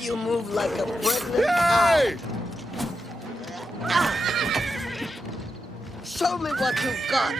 You move like a pregnant Hey! owl. Show me what you've got.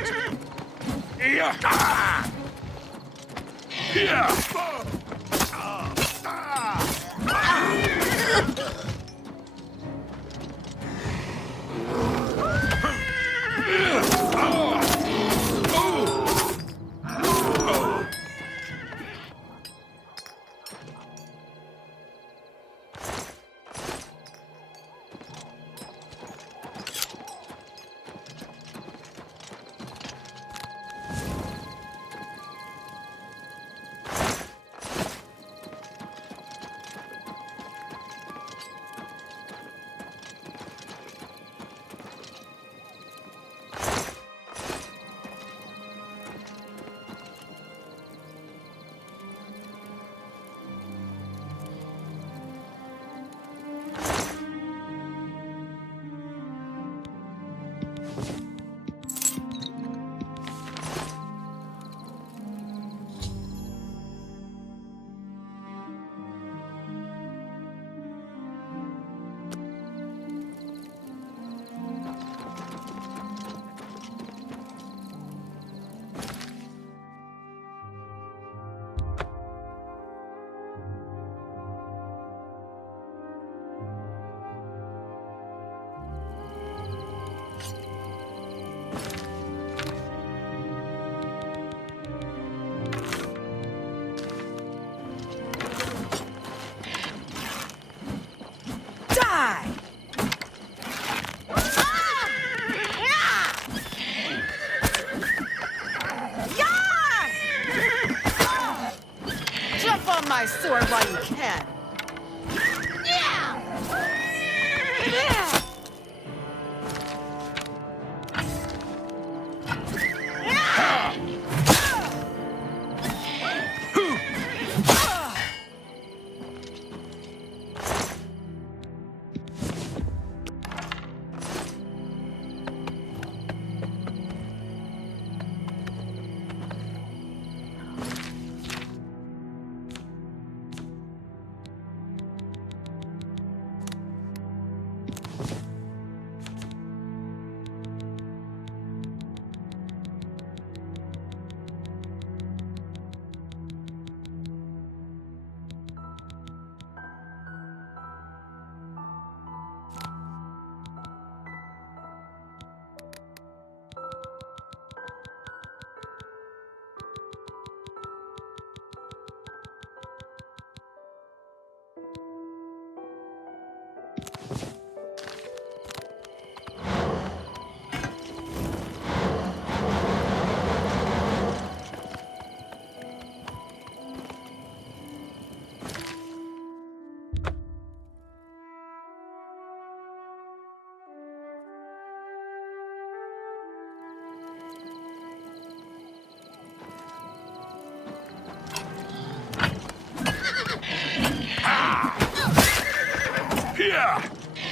My sword while you can.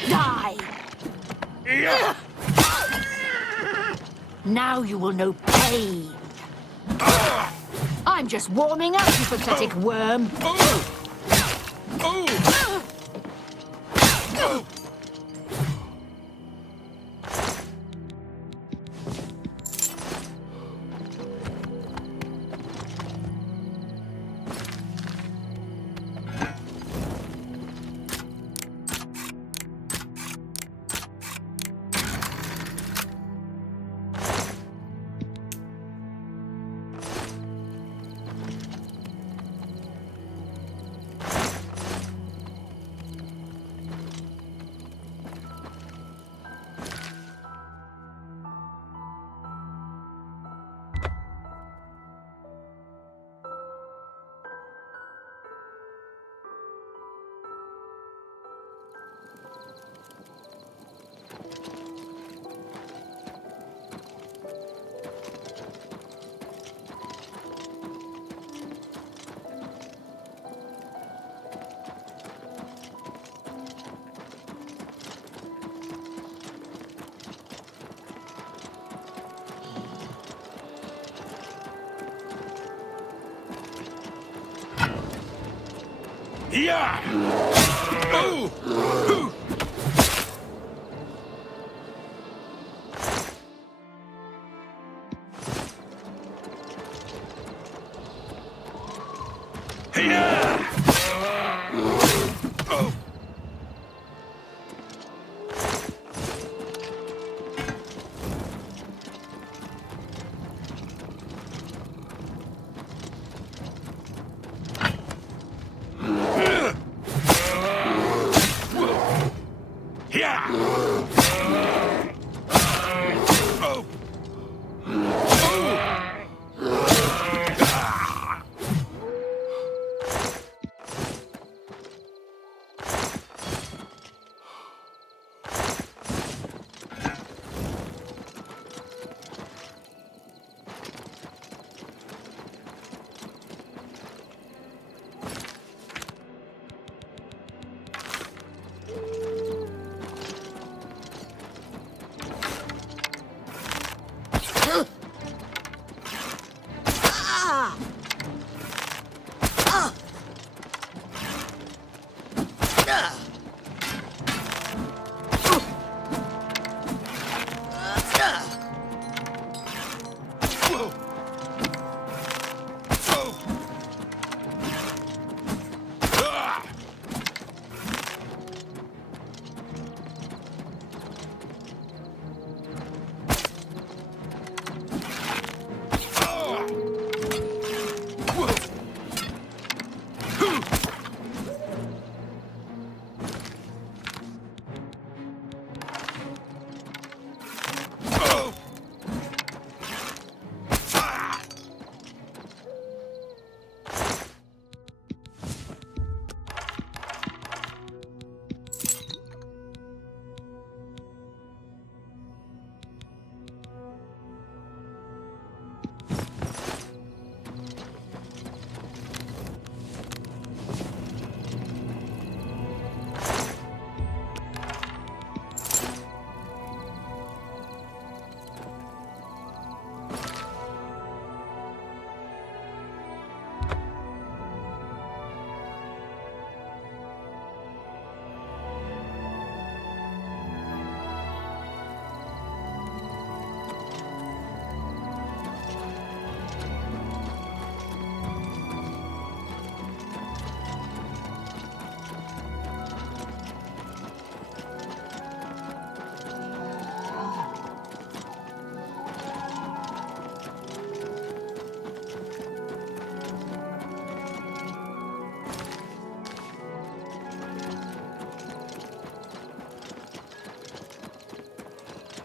Die! Now you will know pain. I'm just warming up, you pathetic worm. Yeah! Oh! Yeah! Oh! Yeah! Oh!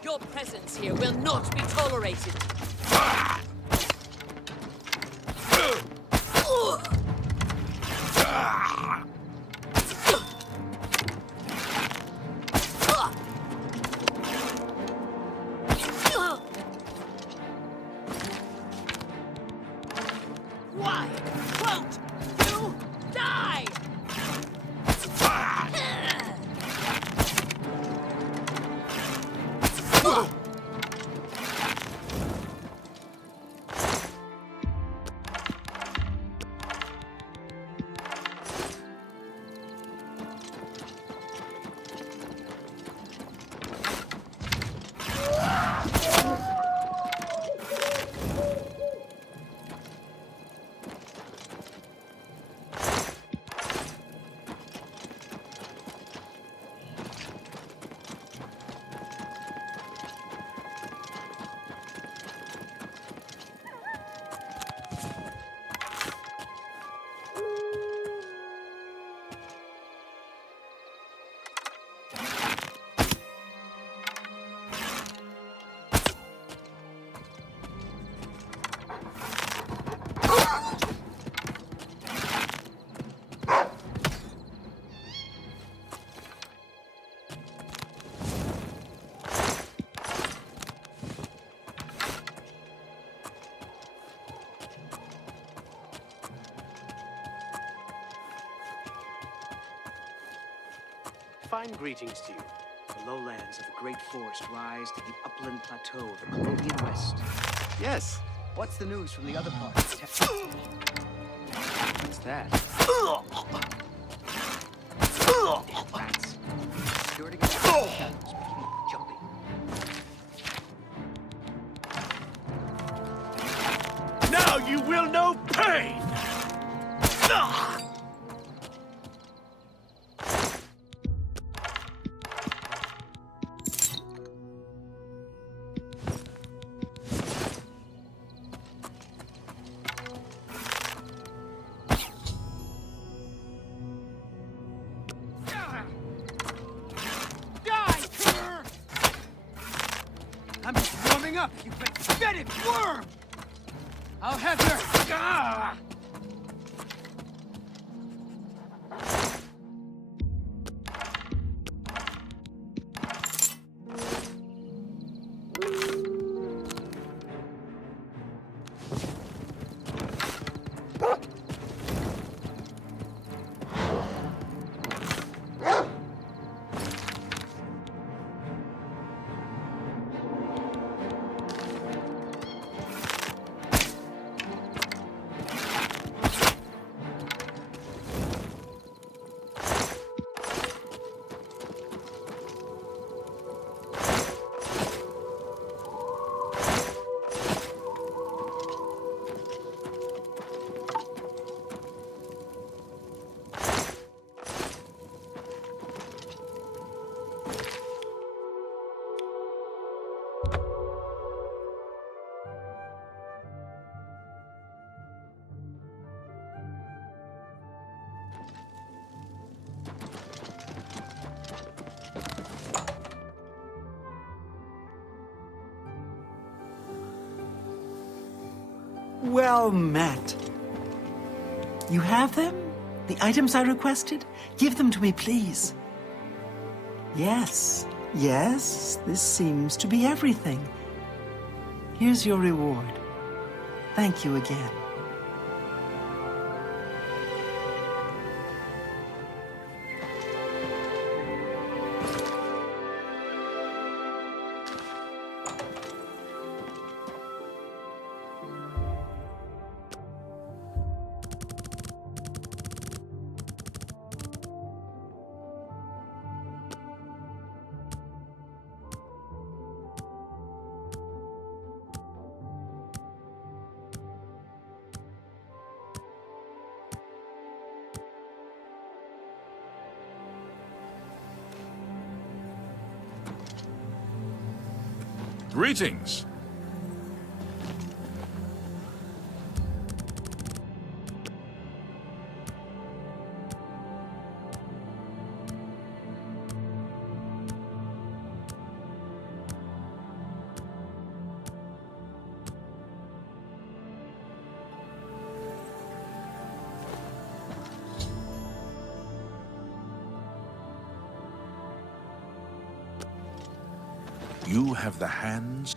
Your presence here will not be tolerated. Why won't you die? Fine greetings to you. The lowlands of the Great Forest rise to the upland plateau of the Colombian West. Yes. What's the news from the other parts? What's that? Rats. Sure to get shadows, but keep jumping. Now you will know pain! I'm just warming up, you pathetic worm! I'll have your... Ah! Well met. You have them? The items I requested? Give them to me, please. Yes, yes, this seems to be everything. Here's your reward. Thank you again. Greetings. You have the hands.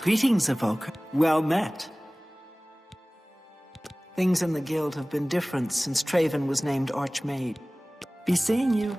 Greetings, Evoker. Well met. Things in the guild have been different since Traven was named Arch-Mage. Be seeing you.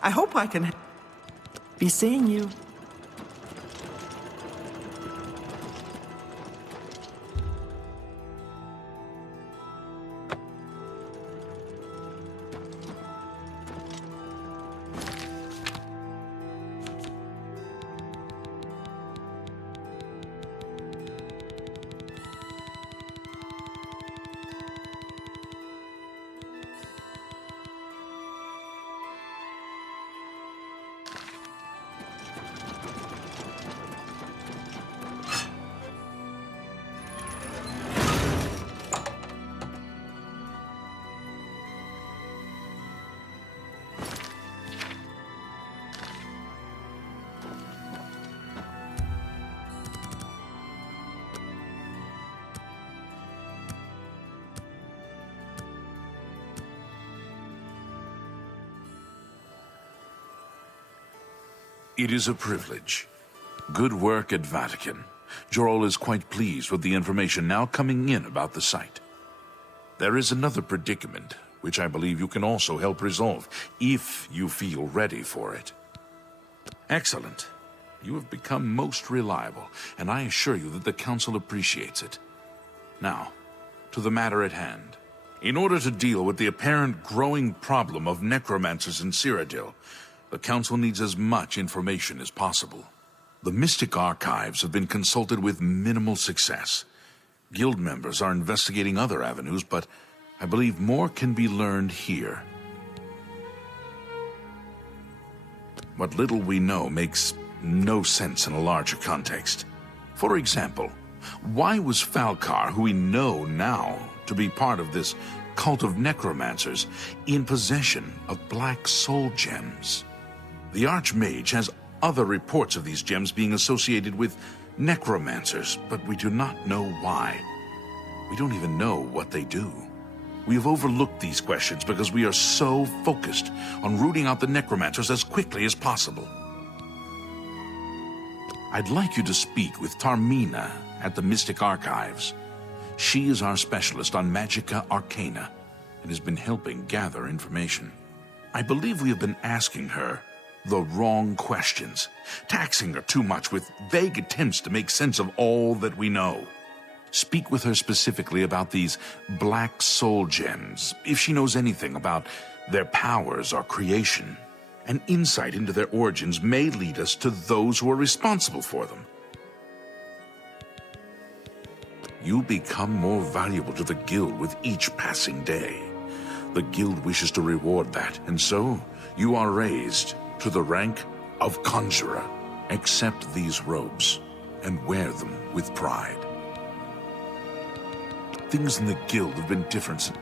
I hope I can be seeing you. It is a privilege. Good work at Vatican. Jorol is quite pleased with the information now coming in about the site. There is another predicament, which I believe you can also help resolve, if you feel ready for it. Excellent. You have become most reliable, and I assure you that the Council appreciates it. Now, to the matter at hand. In order to deal with the apparent growing problem of necromancers in Cyrodiil, the Council needs as much information as possible. The Mystic Archives have been consulted with minimal success. Guild members are investigating other avenues, but I believe more can be learned here. What little we know makes no sense in a larger context. For example, why was Falcar, who we know now to be part of this cult of necromancers, in possession of black soul gems? The Arch-Mage has other reports of these gems being associated with necromancers, but we do not know why. We don't even know what they do. We have overlooked these questions because we are so focused on rooting out the necromancers as quickly as possible. I'd like you to speak with Tarmina at the Mystic Archives. She is our specialist on Magica Arcana and has been helping gather information. I believe we have been asking her the wrong questions, taxing her too much with vague attempts to make sense of all that we know. Speak with her specifically about these black soul gems, if she knows anything about their powers or creation. An insight into their origins may lead us to those who are responsible for them. You become more valuable to the Guild with each passing day. The Guild wishes to reward that, and so you are raised to the rank of Conjurer. Accept these robes and wear them with pride. Things in the Guild have been different.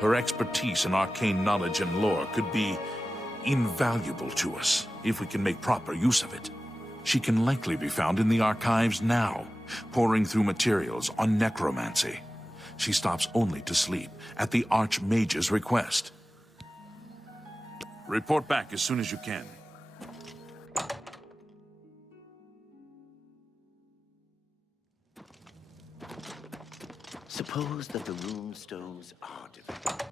Her expertise in arcane knowledge and lore could be invaluable to us if we can make proper use of it. She can likely be found in the archives now, poring through materials on necromancy. She stops only to sleep at the Arch-Mage's request. Report back as soon as you can. Suppose that the rune stones are developed.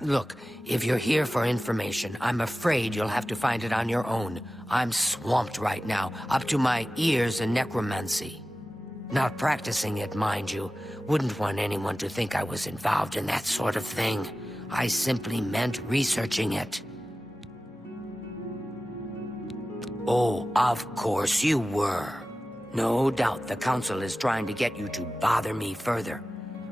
Look, if you're here for information, I'm afraid you'll have to find it on your own. I'm swamped right now, up to my ears in necromancy. Not practicing it, mind you. Wouldn't want anyone to think I was involved in that sort of thing. I simply meant researching it. Oh, of course you were. No doubt the Council is trying to get you to bother me further.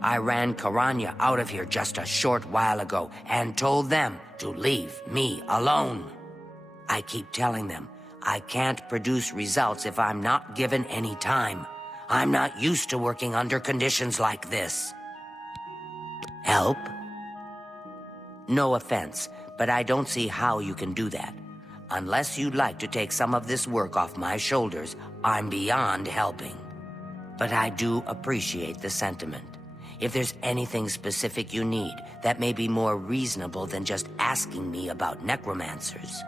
I ran Caranya out of here just a short while ago and told them to leave me alone. I keep telling them I can't produce results if I'm not given any time. I'm not used to working under conditions like this. Help? No offense, but I don't see how you can do that. Unless you'd like to take some of this work off my shoulders, I'm beyond helping. But I do appreciate the sentiment. If there's anything specific you need, that may be more reasonable than just asking me about necromancers.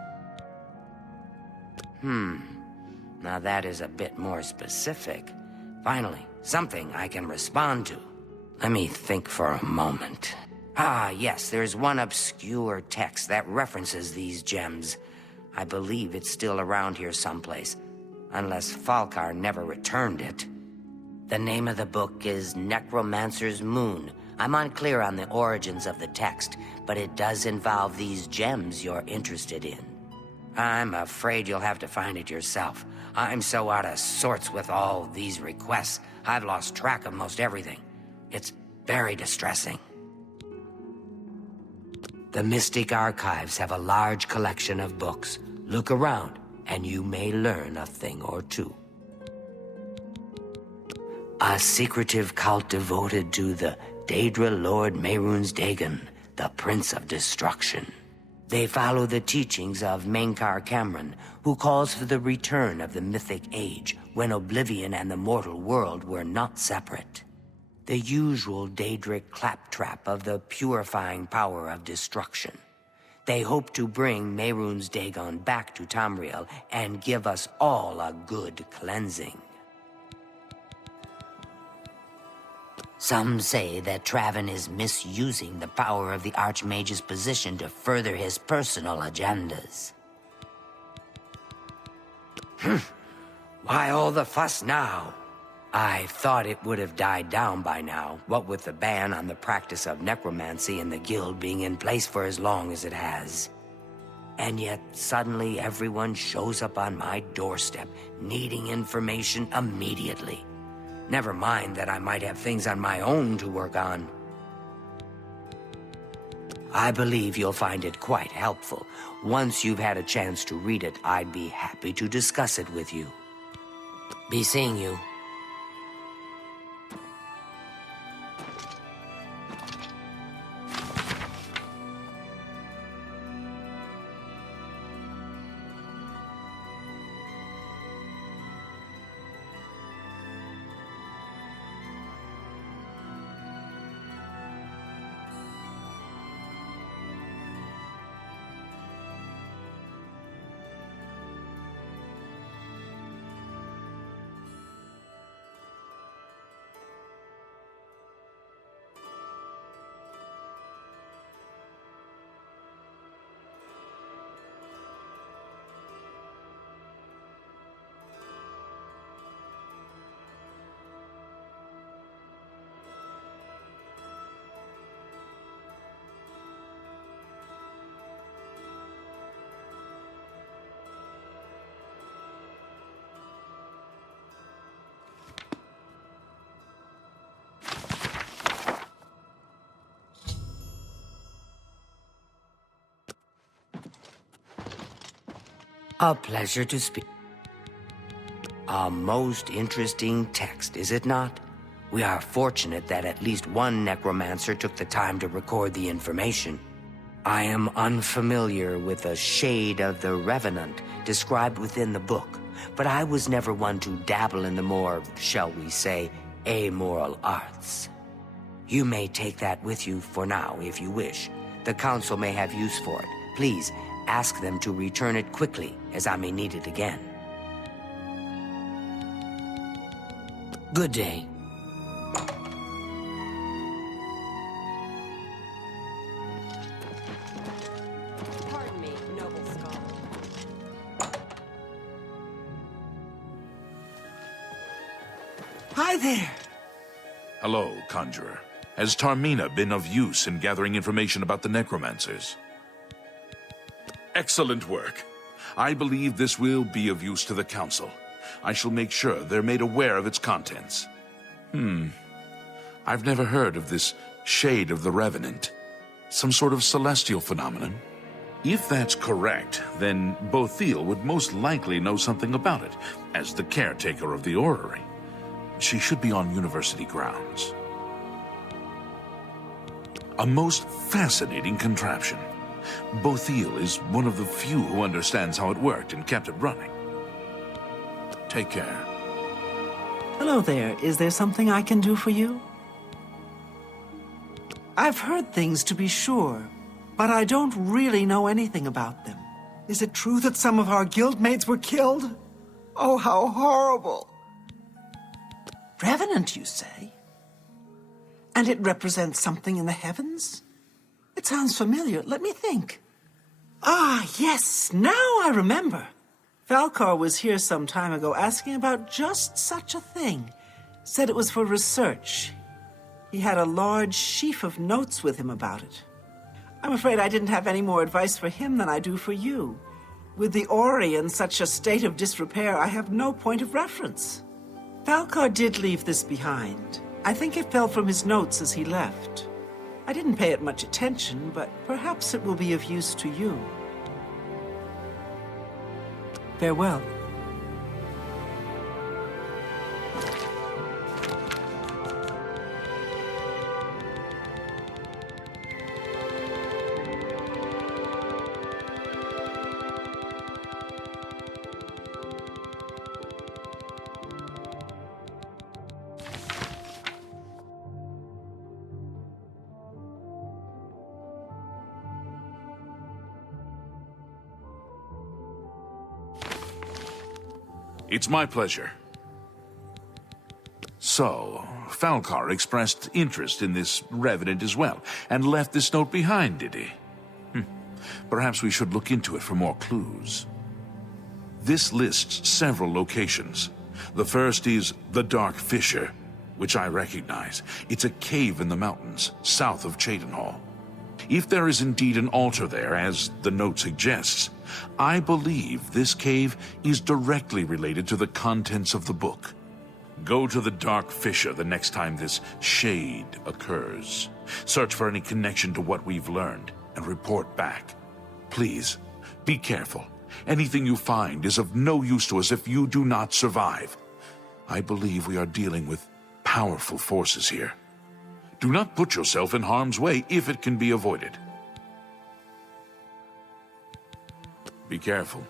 Now that is a bit more specific. Finally, something I can respond to. Let me think for a moment. Ah, yes, there's one obscure text that references these gems. I believe it's still around here someplace, unless Falcar never returned it. The name of the book is Necromancer's Moon. I'm unclear on the origins of the text, but it does involve these gems you're interested in. I'm afraid you'll have to find it yourself. I'm so out of sorts with all these requests, I've lost track of most everything. It's very distressing. The Mystic Archives have a large collection of books. Look around, and you may learn a thing or two. A secretive cult devoted to the Daedra Lord Mehrunes Dagon, the Prince of Destruction. They follow the teachings of Mankar Cameron, who calls for the return of the Mythic Age, when Oblivion and the mortal world were not separate. The usual Daedric claptrap of the purifying power of destruction. They hope to bring Mehrunes Dagon back to Tamriel and give us all a good cleansing. Some say that Traven is misusing the power of the Arch-Mage's position to further his personal agendas. Why all the fuss now? I thought it would have died down by now, what with the ban on the practice of necromancy and the guild being in place for as long as it has. And yet, suddenly everyone shows up on my doorstep, needing information immediately. Never mind that I might have things on my own to work on. I believe you'll find it quite helpful. Once you've had a chance to read it, I'd be happy to discuss it with you. Be seeing you. A pleasure to speak. A most interesting text, is it not? We are fortunate that at least one necromancer took the time to record the information. I am unfamiliar with the shade of the Revenant described within the book, but I was never one to dabble in the more, shall we say, amoral arts. You may take that with you for now, if you wish. The Council may have use for it. Please, ask them to return it quickly, as I may need it again. Good day. Pardon me, noble scholar. Hi there. Hello, Conjurer. Has Tarmina been of use in gathering information about the Necromancers? Excellent work. I believe this will be of use to the Council. I shall make sure they're made aware of its contents. I've never heard of this Shade of the Revenant. Some sort of celestial phenomenon? If that's correct, then Bothil would most likely know something about it, as the caretaker of the Orrery. She should be on university grounds. A most fascinating contraption. Bothil is one of the few who understands how it worked and kept it running. Take care. Hello there. Is there something I can do for you? I've heard things, to be sure, but I don't really know anything about them. Is it true that some of our guildmates were killed? Oh, how horrible. Revenant, you say? And it represents something in the heavens? It sounds familiar. Let me think. Ah, yes, now I remember. Falkar was here some time ago asking about just such a thing. Said it was for research. He had a large sheaf of notes with him about it. I'm afraid I didn't have any more advice for him than I do for you. With the Orrery in such a state of disrepair, I have no point of reference. Falkar did leave this behind. I think it fell from his notes as he left. I didn't pay it much attention, but perhaps it will be of use to you. Farewell. It's my pleasure. So, Falcar expressed interest in this revenant as well, and left this note behind, did he? Perhaps we should look into it for more clues. This lists several locations. The first is the Dark Fissure, which I recognize. It's a cave in the mountains, south of Cheydinhal. If there is indeed an altar there, as the note suggests, I believe this cave is directly related to the contents of the book. Go to the Dark Fissure the next time this shade occurs. Search for any connection to what we've learned, and report back. Please, be careful. Anything you find is of no use to us if you do not survive. I believe we are dealing with powerful forces here. Do not put yourself in harm's way if it can be avoided. Be careful.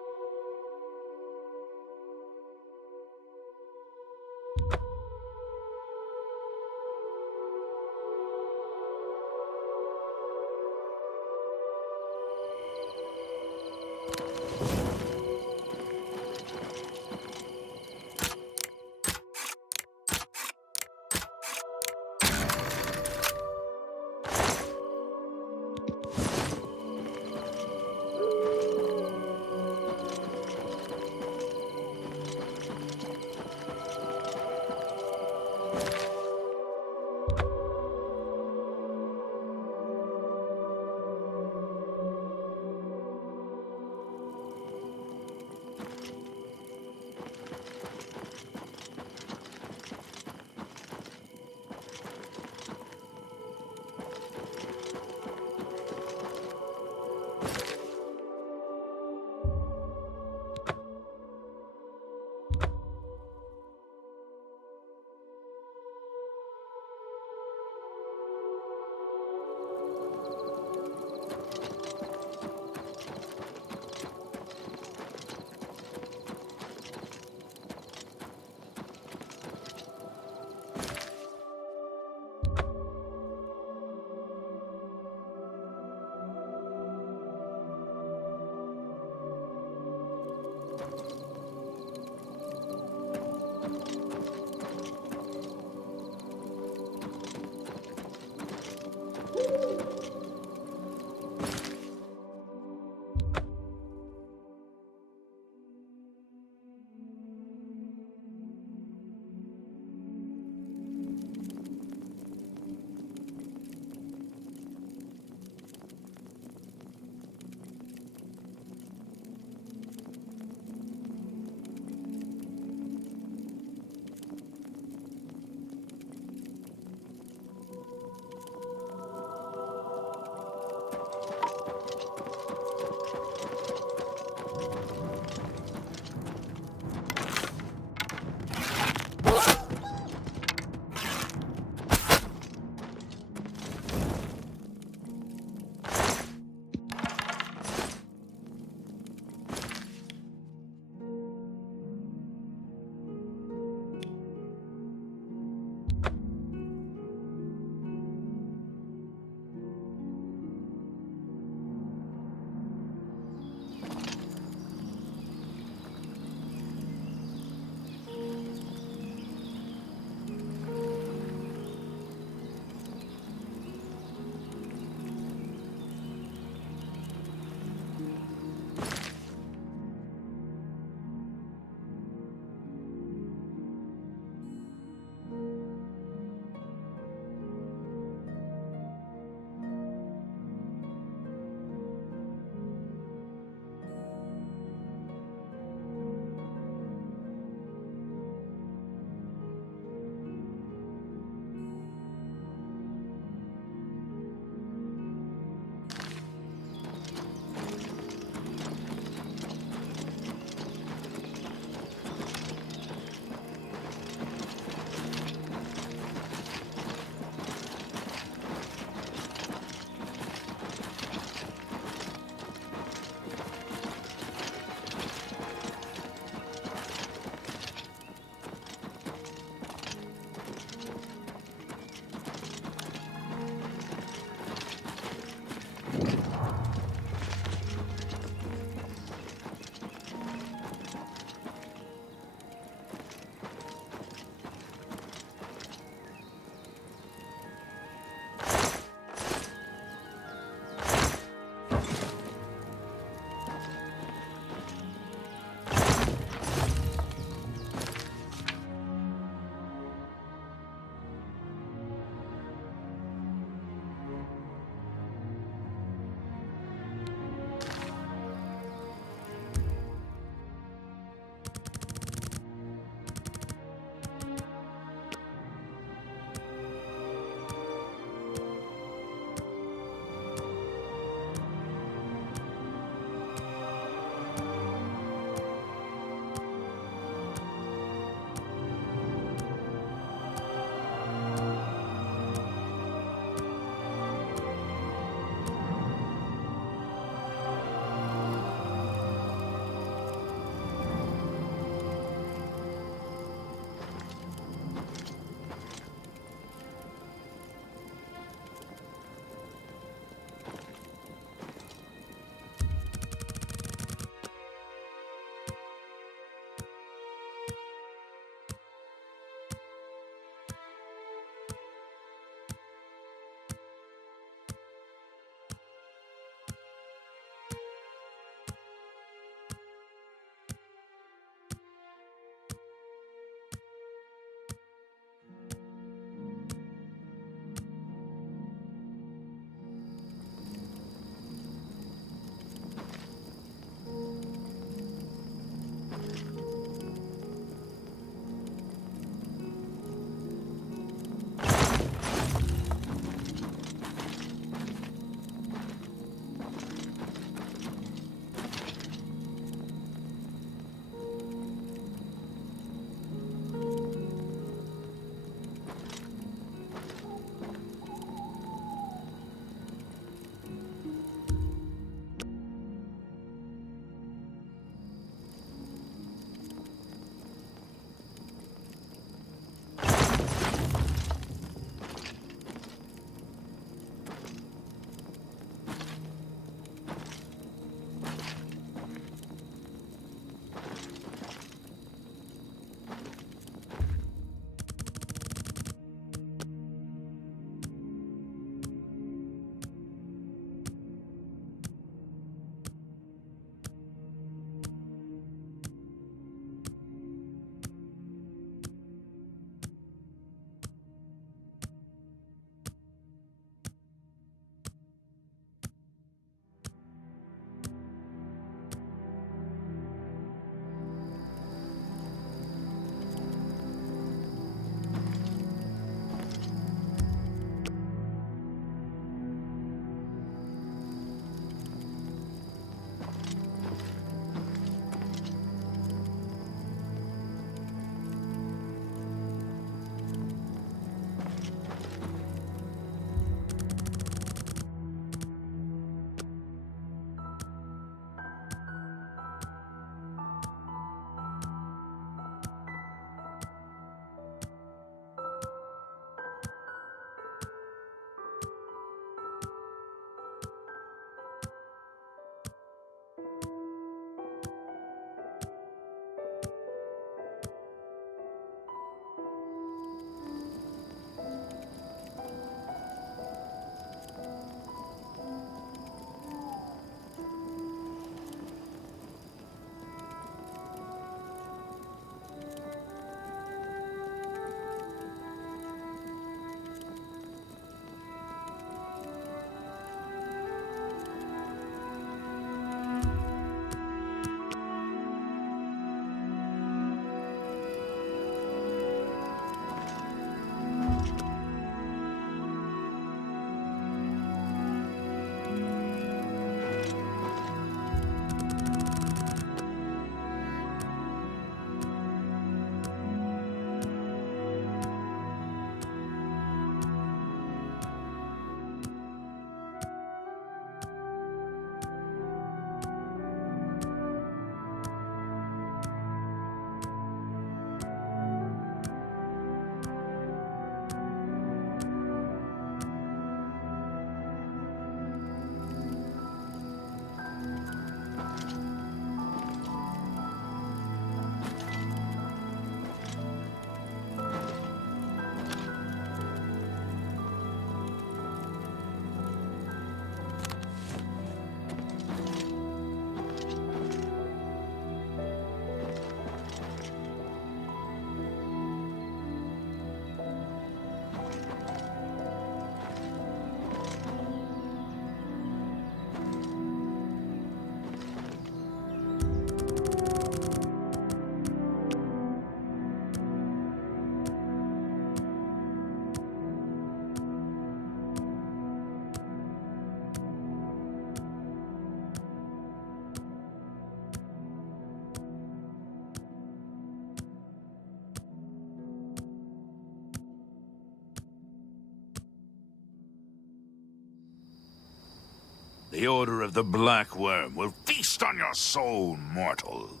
The Order of the Black Worm will feast on your soul, mortal.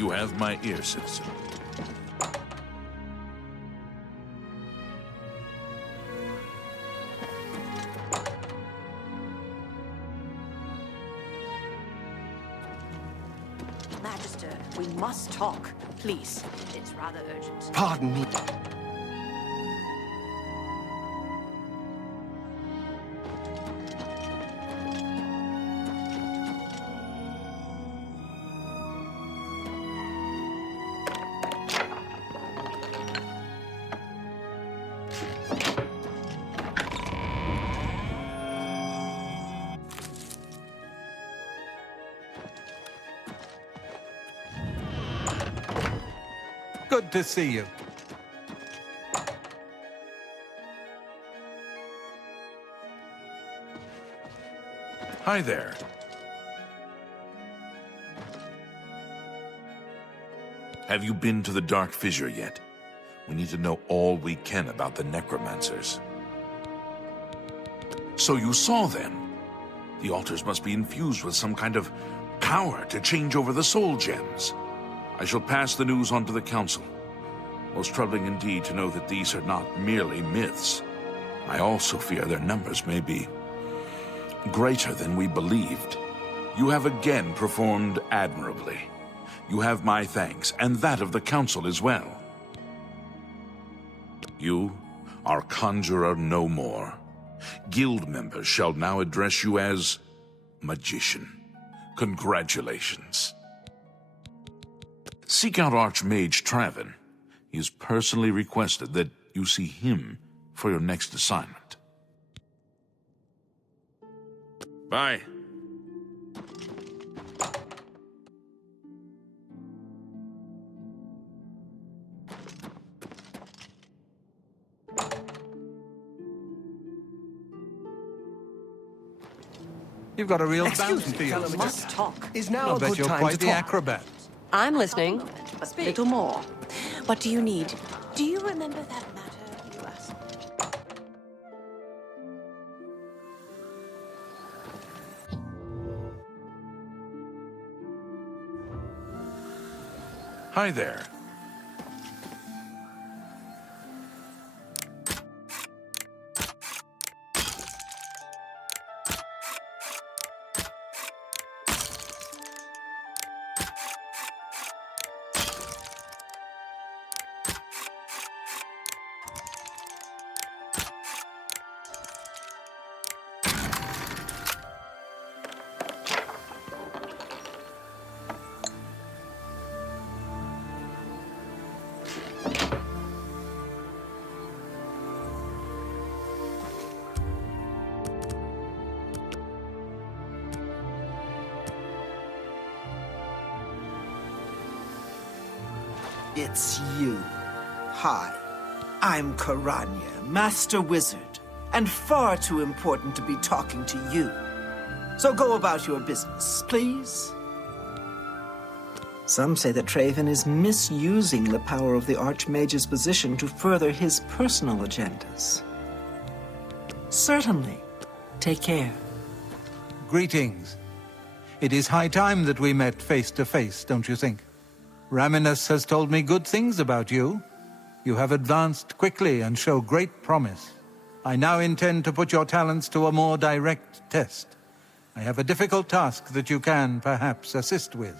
You have my ear, citizen. Magister, we must talk. Please. It's rather urgent. Pardon me. Good to see you. Hi there. Have you been to the Dark Fissure yet? We need to know all we can about the Necromancers. So you saw them. The altars must be infused with some kind of power to change over the soul gems. I shall pass the news on to the Council. Most troubling indeed to know that these are not merely myths. I also fear their numbers may be greater than we believed. You have again performed admirably. You have my thanks, and that of the Council as well. You are Conjurer no more. Guild members shall now address you as Magician. Congratulations. Seek out Arch-Mage Traven. He has personally requested that you see him for your next assignment. Bye. You've got a real Excuse bounce me, to you. fellow We must talk. Is now I'll a bet good you're time quite to the talk? acrobat. I'm listening. A little more. What do you need? Do you remember that matter you asked? Hi there. It's you. Hi, I'm Caranya, Master Wizard, and far too important to be talking to you. So go about your business, please. Some say that Traven is misusing the power of the Arch-Mage's position to further his personal agendas. Certainly. Take care. Greetings. It is high time that we met face to face, don't you think? Raminus has told me good things about you. You have advanced quickly and show great promise. I now intend to put your talents to a more direct test. I have a difficult task that you can, perhaps, assist with.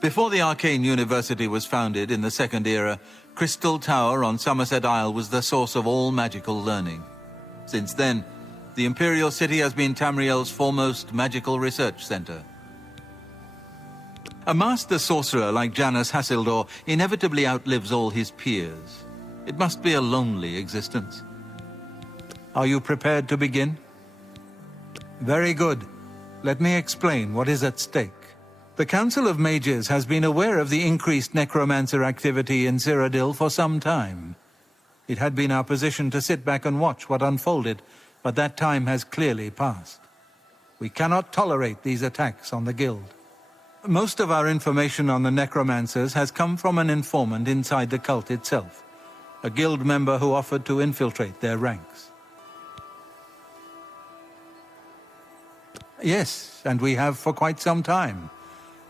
Before the Arcane University was founded in the Second Era, Crystal Tower on Somerset Isle was the source of all magical learning. Since then, the Imperial City has been Tamriel's foremost magical research center. A master sorcerer like Janus Hassildor inevitably outlives all his peers. It must be a lonely existence. Are you prepared to begin? Very good. Let me explain what is at stake. The Council of Mages has been aware of the increased necromancer activity in Cyrodiil for some time. It had been our position to sit back and watch what unfolded, but that time has clearly passed. We cannot tolerate these attacks on the Guild. Most of our information on the necromancers has come from an informant inside the cult itself, a Guild member who offered to infiltrate their ranks. Yes, and we have for quite some time.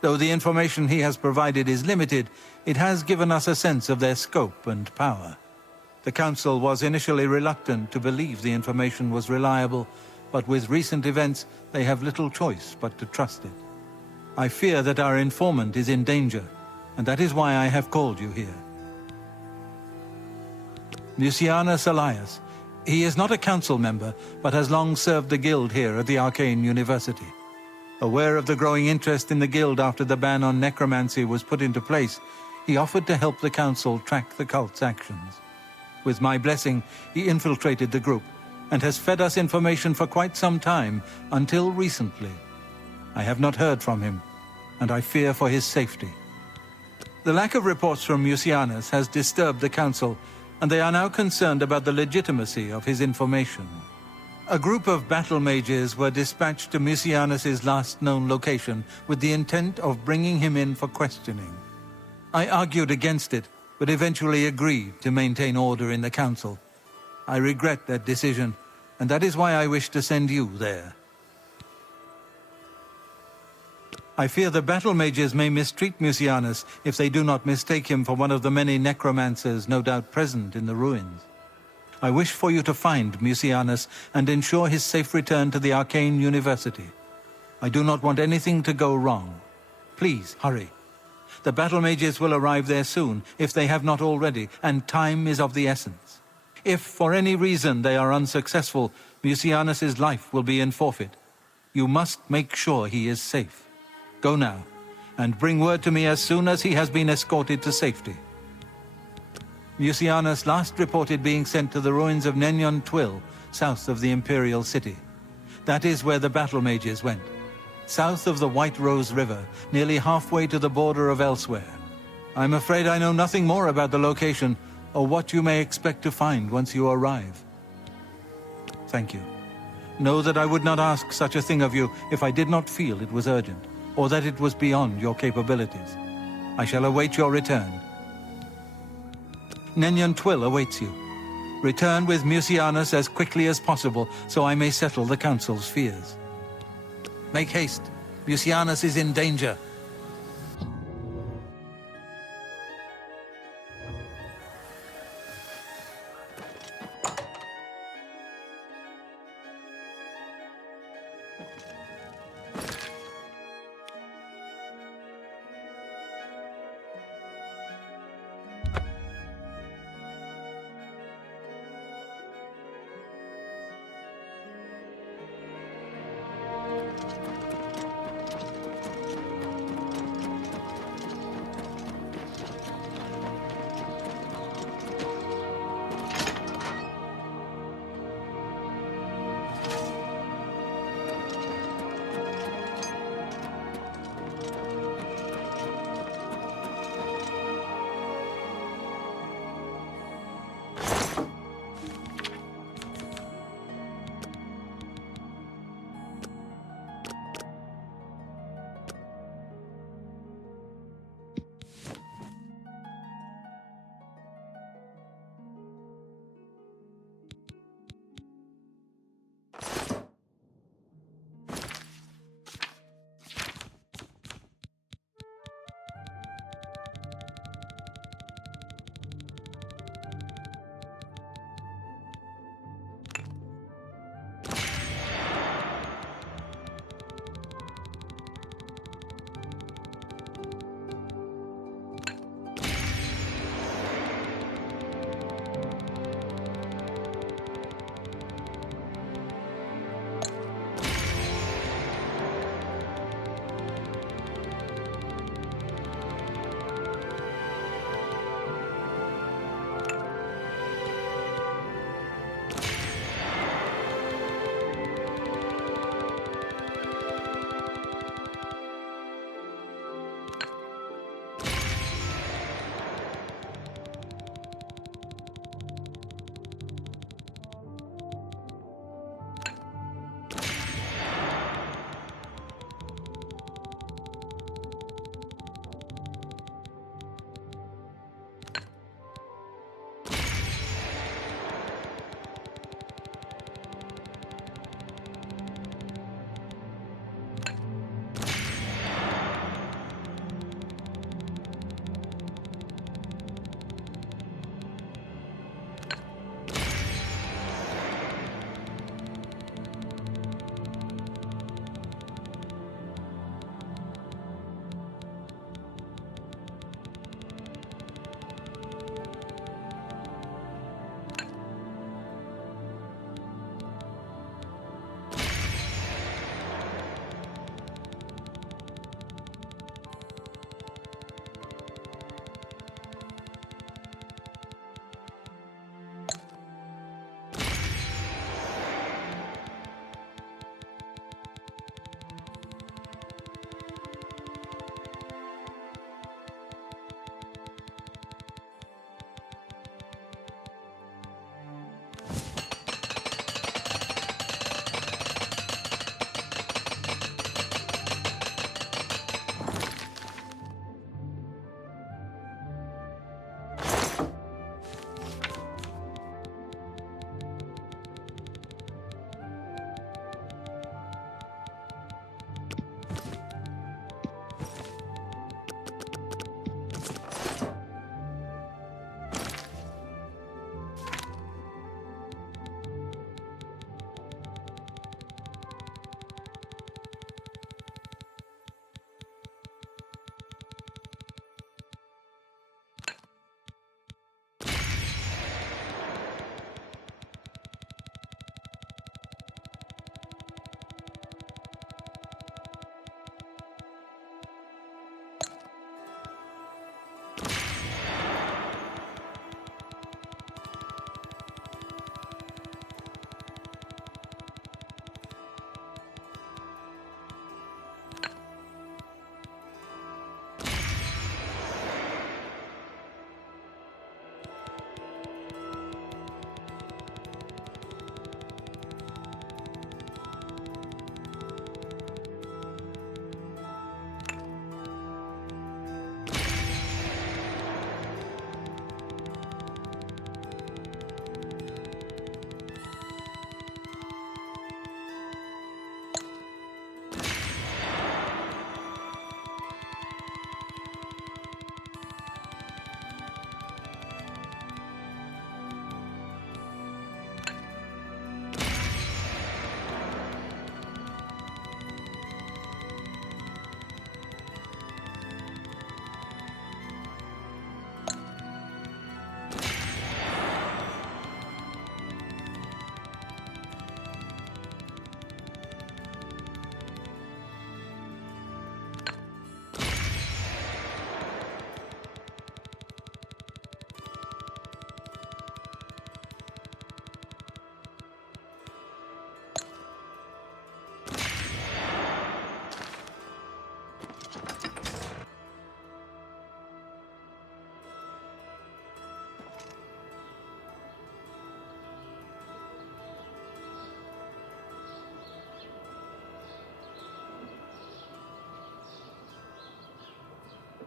Though the information he has provided is limited, it has given us a sense of their scope and power. The Council was initially reluctant to believe the information was reliable, but with recent events, they have little choice but to trust it. I fear that our informant is in danger, and that is why I have called you here. Lucianus Elias. He is not a council member, but has long served the guild here at the Arcane University. Aware of the growing interest in the guild after the ban on necromancy was put into place, he offered to help the council track the cult's actions. With my blessing, he infiltrated the group, and has fed us information for quite some time, until recently. I have not heard from him, and I fear for his safety. The lack of reports from Mucianus has disturbed the council, and they are now concerned about the legitimacy of his information. A group of battle mages were dispatched to Mucianus's last known location with the intent of bringing him in for questioning. I argued against it, but eventually agreed to maintain order in the council. I regret that decision, and that is why I wish to send you there. I fear the battle mages may mistreat Mucianus if they do not mistake him for one of the many necromancers no doubt present in the ruins. I wish for you to find Mucianus and ensure his safe return to the Arcane University. I do not want anything to go wrong. Please, hurry. The battle mages will arrive there soon, if they have not already, and time is of the essence. If, for any reason, they are unsuccessful, Mucianus's life will be in forfeit. You must make sure he is safe. Go now, and bring word to me as soon as he has been escorted to safety. Mucianus last reported being sent to the ruins of Nenyon Twill, south of the Imperial City. That is where the battle mages went. South of the White Rose River, nearly halfway to the border of elsewhere. I'm afraid I know nothing more about the location, or what you may expect to find once you arrive. Thank you. Know that I would not ask such a thing of you if I did not feel it was urgent, or that it was beyond your capabilities. I shall await your return. Nenyon Twill awaits you. Return with Mucianus as quickly as possible, so I may settle the Council's fears. Make haste. Mucianus is in danger.